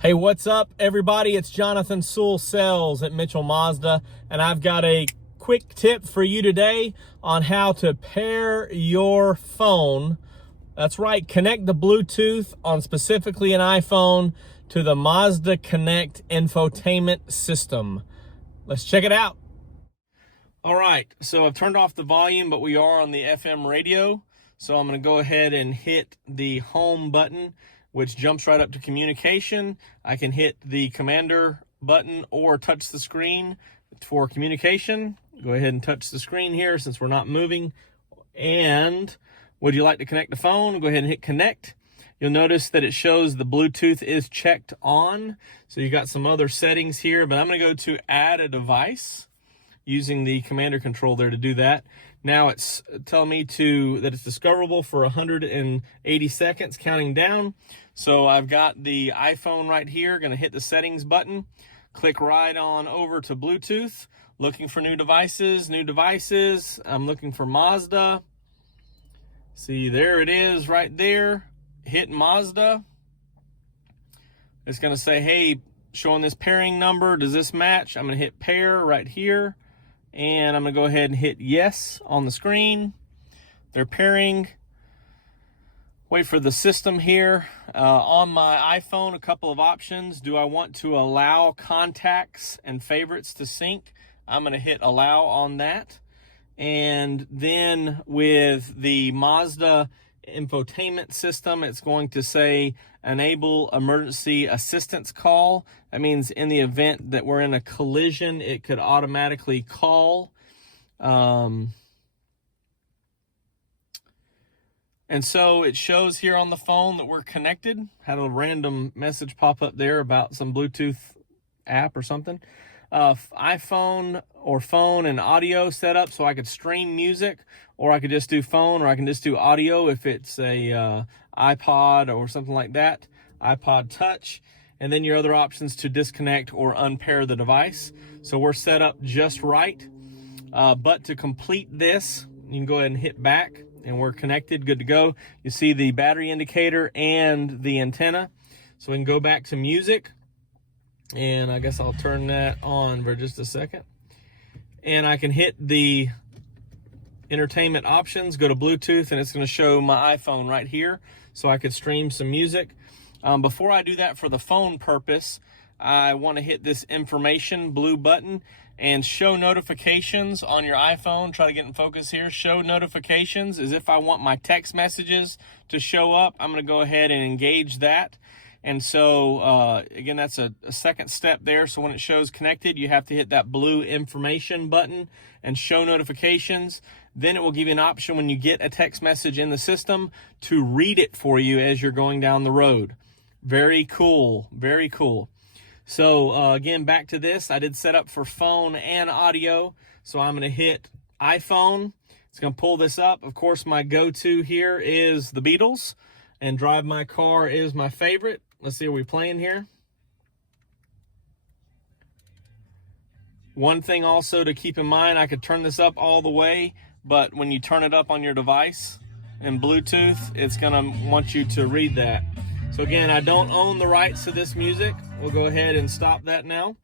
Hey, what's up, everybody? It's Jonathan Sewell Sales at Mitchell Mazda, and I've got a quick tip for you today on how to pair your phone. That's right, connect the Bluetooth on specifically an iPhone to the Mazda Connect infotainment system. Let's check it out. All right, so I've turned off the volume, but we are on the FM radio. So I'm going to go ahead and hit the home button, which jumps right up to communication. I can hit the commander button or touch the screen for communication. Go ahead and touch the screen here since we're not moving. And would you like to connect the phone? Go ahead and hit connect. You'll notice that it shows the Bluetooth is checked on. So you got some other settings here, but I'm going to go to add a device using the commander control there to do that. Now it's telling me that it's discoverable for 180 seconds, counting down. So I've got the iPhone right here, gonna hit the settings button, click right on over to Bluetooth, looking for new devices. I'm looking for Mazda. See, there it is right there, hit Mazda. It's gonna say, hey, showing this pairing number, does this match? I'm gonna hit pair right here. And I'm gonna go ahead and hit yes on the screen. They're pairing. Wait for the system here. On my iPhone, a couple of options. Do I want to allow contacts and favorites to sync? I'm gonna hit allow on that. And then with the Mazda infotainment system, it's going to say enable emergency assistance call. That means in the event that we're in a collision, it could automatically call. And so it shows here on the phone that we're connected. Had a random message pop up there about some Bluetooth app or something. iPhone or phone and audio setup, so I could stream music, or I could just do phone, or I can just do audio if it's a iPod or something like that, iPod Touch. And then your other options to disconnect or unpair the device. So we're set up just right. But to complete this, you can go ahead and hit back, and we're connected, good to go. You see the battery indicator and the antenna. So we can go back to music. And I guess I'll turn that on for just a second. And I can hit the entertainment options, go to Bluetooth, and it's going to show my iPhone right here. So I could stream some music. Before I do that for the phone purpose, I want to hit this information blue button and show notifications on your iPhone. Try to get in focus here. Show notifications as if I want my text messages to show up. I'm going to go ahead and engage that. And so, again, that's a second step there. So when it shows connected, you have to hit that blue information button and show notifications. Then it will give you an option when you get a text message in the system to read it for you as you're going down the road. Very cool, very cool. So again, back to this. I did set up for phone and audio. So I'm gonna hit iPhone. It's gonna pull this up. Of course, my go-to here is the Beatles, and Drive My Car is my favorite. Let's see, are we playing here? One thing also to keep in mind, I could turn this up all the way, but when you turn it up on your device in Bluetooth, it's gonna want you to read that. So again, I don't own the rights to this music. We'll go ahead and stop that now.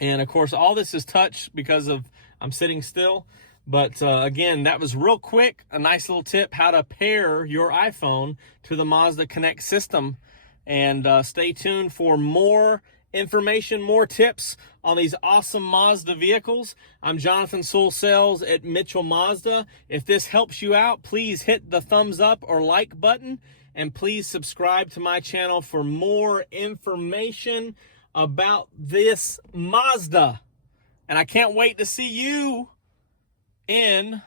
And of course, all this is touch because I'm sitting still. But again, that was real quick, a nice little tip how to pair your iPhone to the Mazda Connect system. And stay tuned for more information, more tips on these awesome Mazda vehicles. I'm Jonathan Sewell Sales at Mitchell Mazda. If this helps you out, please hit the thumbs up or like button, and please subscribe to my channel for more information about this Mazda. And I can't wait to see you in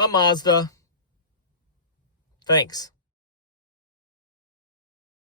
a Mazda. Thanks.